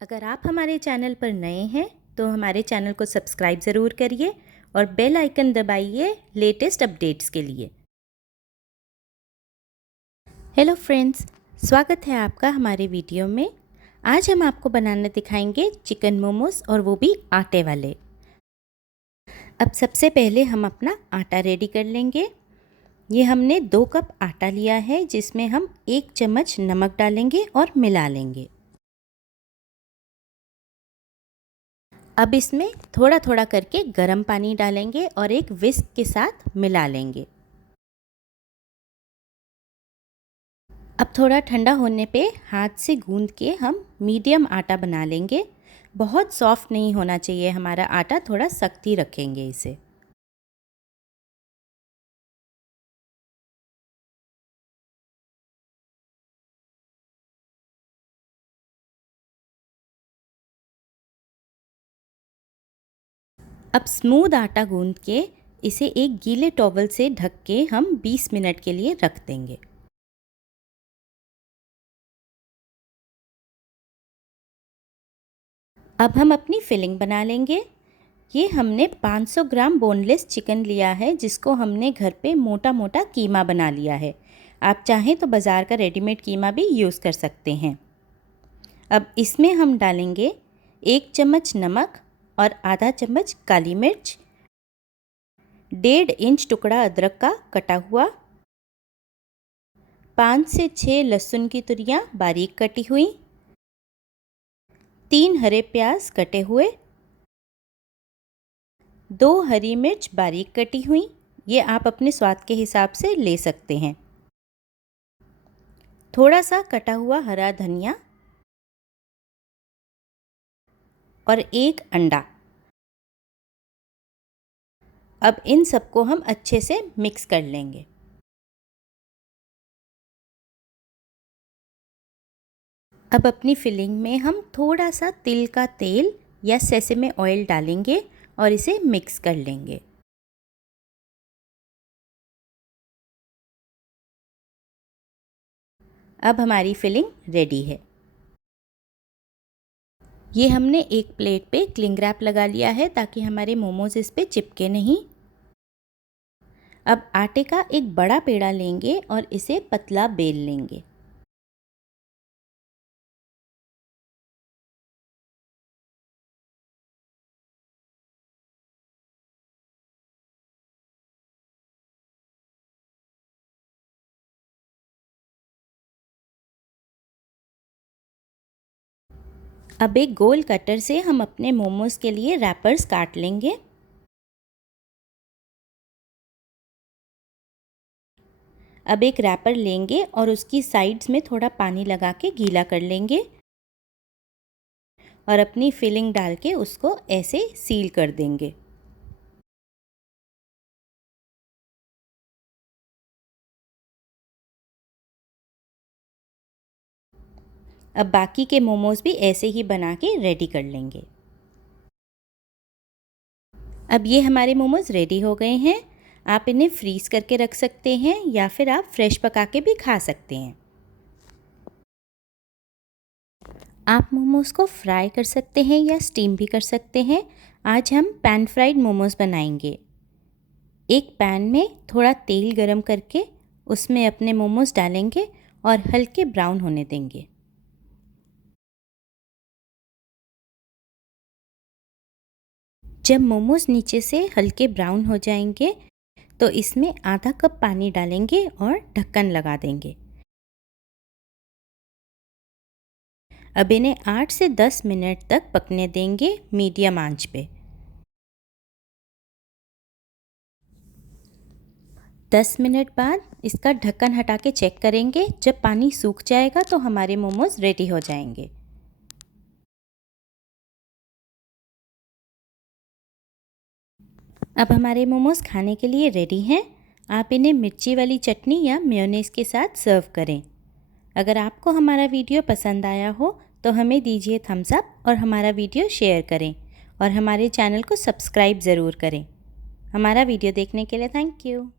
अगर आप हमारे चैनल पर नए हैं तो हमारे चैनल को सब्सक्राइब ज़रूर करिए और बेल आइकन दबाइए लेटेस्ट अपडेट्स के लिए। हेलो फ्रेंड्स, स्वागत है आपका हमारे वीडियो में। आज हम आपको बनाना दिखाएंगे चिकन मोमोज, और वो भी आटे वाले। अब सबसे पहले हम अपना आटा रेडी कर लेंगे। ये हमने 2 कप आटा लिया है, जिसमें हम 1 चम्मच नमक डालेंगे और मिला लेंगे। अब इसमें थोड़ा थोड़ा करके गर्म पानी डालेंगे और एक विस्क के साथ मिला लेंगे। अब थोड़ा ठंडा होने पे हाथ से गूंद के हम मीडियम आटा बना लेंगे। बहुत सॉफ्ट नहीं होना चाहिए हमारा आटा, थोड़ा सख्त ही रखेंगे इसे। अब स्मूथ आटा गूंद के इसे एक गीले टॉवल से ढक के हम 20 मिनट के लिए रख देंगे। अब हम अपनी फिलिंग बना लेंगे। ये हमने 500 ग्राम बोनलेस चिकन लिया है, जिसको हमने घर पे मोटा मोटा कीमा बना लिया है। आप चाहें तो बाज़ार का रेडीमेड कीमा भी यूज़ कर सकते हैं। अब इसमें हम डालेंगे 1 चम्मच नमक और आधा चम्मच काली मिर्च, 1.5 इंच टुकड़ा अदरक का कटा हुआ, 5 से 6 लहसुन की तुरियां बारीक कटी हुई, 3 हरे प्याज कटे हुए, 2 हरी मिर्च बारीक कटी हुई। ये आप अपने स्वाद के हिसाब से ले सकते हैं। थोड़ा सा कटा हुआ हरा धनिया और 1 अंडा। अब इन सबको हम अच्छे से मिक्स कर लेंगे। अब अपनी फिलिंग में हम थोड़ा सा तिल का तेल या सेसेमे ऑयल डालेंगे और इसे मिक्स कर लेंगे। अब हमारी फिलिंग रेडी है। ये हमने एक प्लेट पे क्लिंग रैप लगा लिया है, ताकि हमारे मोमोज इस पे चिपके नहीं। अब आटे का एक बड़ा पेड़ा लेंगे और इसे पतला बेल लेंगे। अब एक गोल कटर से हम अपने मोमोज के लिए रैपर्स काट लेंगे। अब एक रैपर लेंगे और उसकी साइड्स में थोड़ा पानी लगा के गीला कर लेंगे और अपनी फिलिंग डाल के उसको ऐसे सील कर देंगे। अब बाकी के मोमोज भी ऐसे ही बना के रेडी कर लेंगे। अब ये हमारे मोमोज रेडी हो गए हैं। आप इन्हें फ्रीज़ करके रख सकते हैं या फिर आप फ्रेश पका के भी खा सकते हैं। आप मोमोज को फ्राई कर सकते हैं या स्टीम भी कर सकते हैं। आज हम पैन फ्राइड मोमोज बनाएंगे। एक पैन में थोड़ा तेल गरम करके उसमें अपने मोमोज डालेंगे और हल्के ब्राउन होने देंगे। जब मोमोज नीचे से हल्के ब्राउन हो जाएंगे तो इसमें आधा कप पानी डालेंगे और ढक्कन लगा देंगे। अब इन्हें 8 से 10 मिनट तक पकने देंगे मीडियम आंच पे। 10 मिनट बाद इसका ढक्कन हटा के चेक करेंगे। जब पानी सूख जाएगा तो हमारे मोमोज रेडी हो जाएंगे। अब हमारे मोमोज खाने के लिए रेडी हैं। आप इन्हें मिर्ची वाली चटनी या मेयोनेज़ के साथ सर्व करें। अगर आपको हमारा वीडियो पसंद आया हो तो हमें दीजिए थम्स अप और हमारा वीडियो शेयर करें और हमारे चैनल को सब्सक्राइब ज़रूर करें। हमारा वीडियो देखने के लिए थैंक यू।